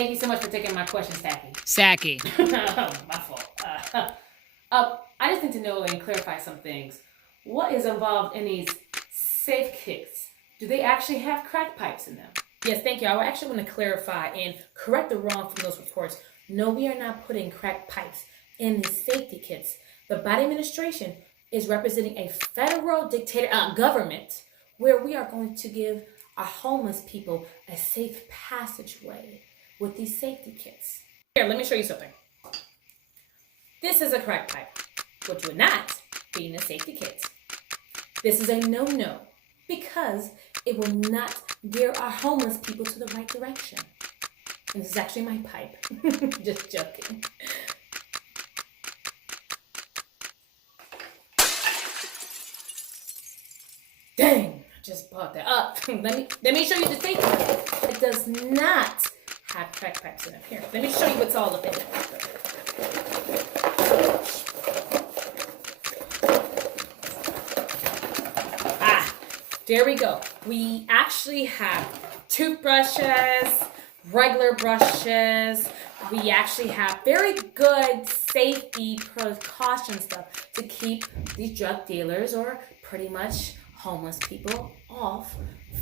Thank you so much for taking my question, Psaki. Psaki. My fault. I just need to know and clarify some things. What is involved in these safe kits? Do they actually have crack pipes in them? Yes, thank you. I actually want to clarify and correct the wrong from those reports. No, we are not putting crack pipes in these safety kits. The Biden administration is representing a federal government where we are going to give our homeless people a safe passageway with these safety kits. Here, let me show you something. This is a crack pipe, which would not be in the safety kit. This is a no-no because it will not gear our homeless people to the right direction. And this is actually my pipe. Just joking. Dang, I just bought that up. Let me show you the safety kit. It does not have crack pipes in it. Here, let me show you what's all up in it. There we go. We actually have toothbrushes, regular brushes. We actually have very good safety precaution stuff to keep these drug dealers or pretty much homeless people off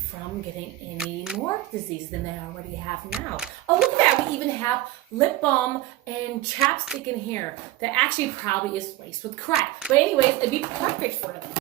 from getting any more disease than they already have now. Oh, look at that. We even have lip balm and chapstick in here that actually probably is laced with crack. But anyways, it'd be perfect for them.